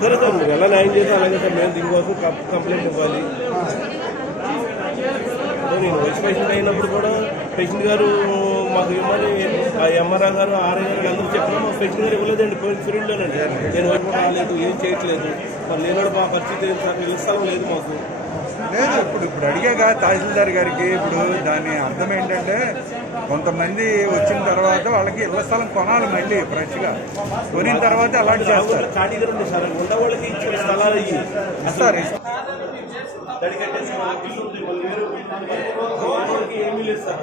సరే సార్ మీరు ఎలా న్యాయం చేస్తే అలాగే సార్ మేము దీనికోసం కంప్లైంట్ ఇవ్వాలి. నేను వైస్ పేషెంట్ అయినప్పుడు కూడా పేషెంట్ గారు మాకు ఇవ్వమని ఎంఆర్ఆ గారు ఆర్ఐ గారు అందరూ చెప్పినా మాకు పేషెంట్ గారు ఇవ్వలేదండి. పోయిన పీరియడ్లోనండి నేను వైపు రాలేదు, ఏం చేయట్లేదు. మరి లేనాడు మా పరిస్థితి ఏంటి సార్, ఇళ్ళ స్థలం లేదు మాకు. లేదు ఇప్పుడు అడిగాక తహసీల్దార్ గారికి. ఇప్పుడు దాని అర్థం ఏంటంటే కొంతమంది వచ్చిన తర్వాత వాళ్ళకి ఇళ్ల స్థలం కొనాలి, మళ్ళీ ఫ్రెష్గా కొనిన తర్వాత అలాంటి చేస్తారు. ఖాళీగా ఉంది సార్, ఉన్న వాళ్ళకి ఇచ్చిన స్థలాలు ఇస్తారు. ఏమీ లేదు సార్.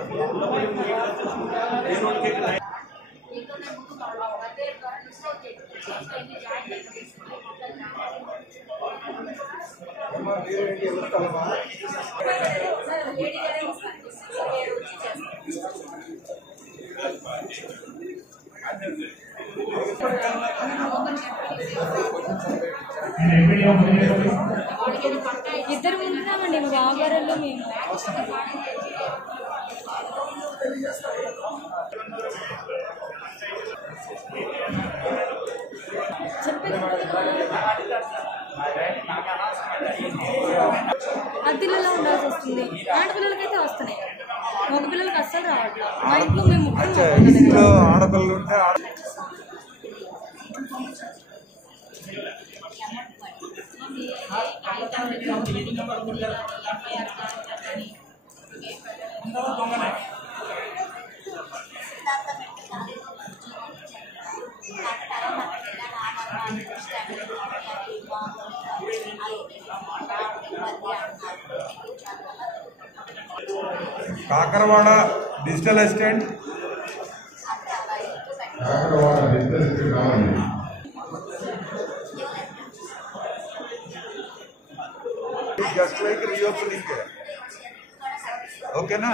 ఇద్దరు ఉంటున్నామండి వ్యాపారంలో మేము. అద్దెలలో ఉండాల్సి వస్తుంది. ఆడపిల్లలకైతే వస్తున్నాయి, మగ పిల్లలకి అస్సలు రావట్లేదు. మా ఇంట్లో మేము ఇంట్లో ఆడపిల్లలు ఉంటే కాకరవాడ digital assistant just like reopening. ఓకేనా?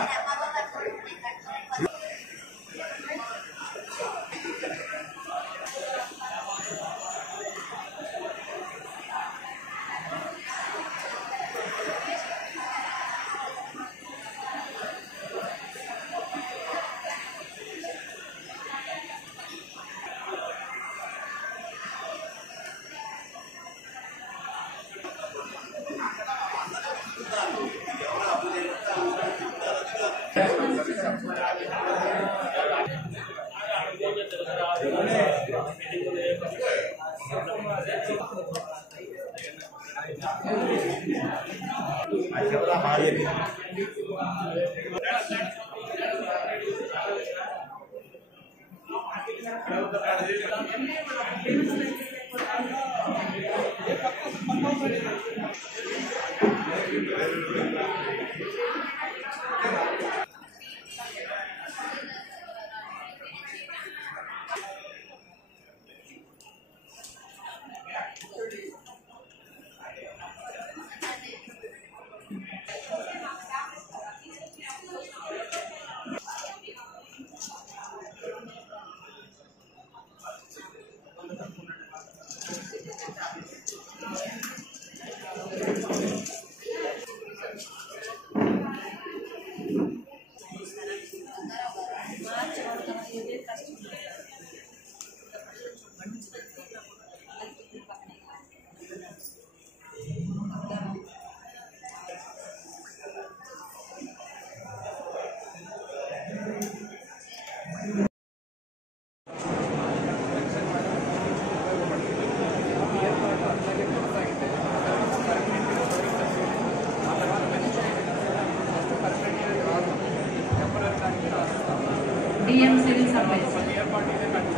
DM Civil Service.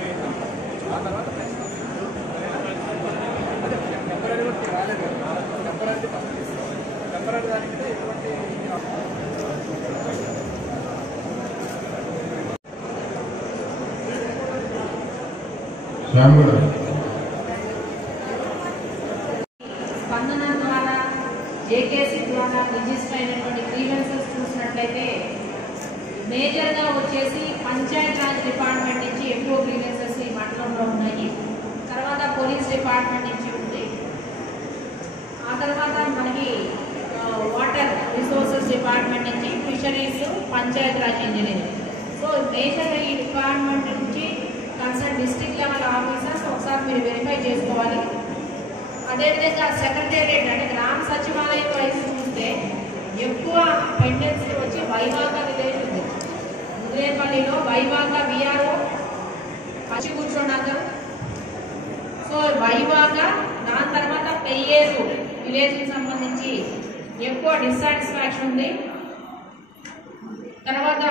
స్పందన ద్వారా జేకేసీ ద్వారా రిజిస్టర్ అయినటువంటి గ్రీవెన్సెస్ చూసినట్లయితే మేజర్గా వచ్చేసి పంచాయత్ రాజ్ డిపార్ట్మెంట్ నుంచి ఎక్కువ గ్రీవెన్సెస్ ఈ మండలంలో ఉన్నాయి. తర్వాత పోలీస్ డిపార్ట్మెంట్ నుంచి ఉంది. ఆ తర్వాత మనకి వాటర్ రిసోర్సెస్ డిపార్ట్మెంట్ నుంచి, fisheries, Panchayat Raj engineering. So మేజర్గా ఈ డిపార్ట్మెంట్ నుంచి కన్సర్న్ డిస్ట్రిక్ట్ లెవెల్ ఆఫీసర్స్ ఒకసారి మీరు వెరిఫై చేసుకోవాలి. అదేవిధంగా సెక్రటేరియట్ అంటే గ్రామ సచివాలయం వైపు చూస్తే ఎక్కువ పెండెన్సీ వచ్చి వైవాక విలేజ్ ఉంది. ముదిరేపల్లిలో వైవాక విఆర్ఓ పచ్చి కూర్చోండి అందరూ. సో వైవాక, దాని తర్వాత పెయ్యేరు విలేజ్కి సంబంధించి ఎక్కువ డిస్సాటిస్ఫాక్షన్ ఉంది. తర్వాత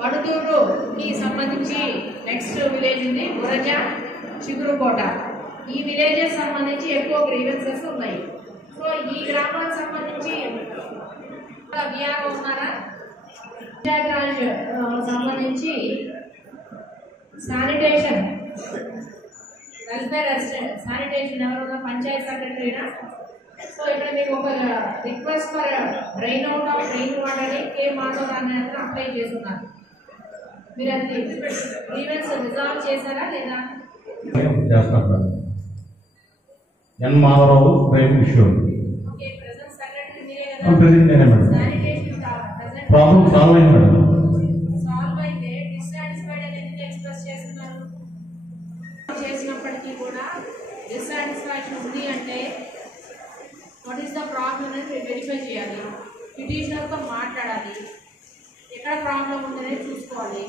వడుతూరుకి సంబంధించి నెక్స్ట్ విలేజ్ ఉంది బురజ, చిగురుకోట. ఈ విలేజెస్ సంబంధించి ఎక్కువ గ్రీవెన్సెస్ ఉన్నాయి. సో ఈ గ్రామాలకు సంబంధించి విఆర్ఓ ఉన్నారా? పంచాయత్ రాజ్ సంబంధించి శానిటేషన్, వెల్ఫేర్ అసిస్టెంట్, శానిటేషన్ ఎవరున్నా పంచాయత్ సెక్రటరీనా? సో ఇక్కడ మీకు ఒక request for drain out of drain water అని కే మాధవ్ అనే అతను అప్లై చేస్తున్నారు. మీరు అది గ్రీవెన్స్ రిజాల్వ్ చేశారా లేదా? N Madhavarao prime issue. Okay, present secretary మీరే ప్రెజెంట్ నేనే మేడం. శానిటేషన్ ప్రాబ్లం సాల్వ్ అయింది మేడం. సాల్వ్ అయితే డిస్సాటిస్ఫైడ్ అని ఎందుకు ఎక్స్ప్రెస్ చేస్తున్నారు? చేసినప్పటికీ కూడా డిస్సాటిస్ఫాక్షన్ ఉంది అంటే వాట్ ఈస్ ద ప్రాబ్లం అని వెరిఫై చేయాలి, పిటిషనర్తో మాట్లాడాలి, ఎక్కడ ప్రాబ్లం ఉందనేది చూసుకోవాలి.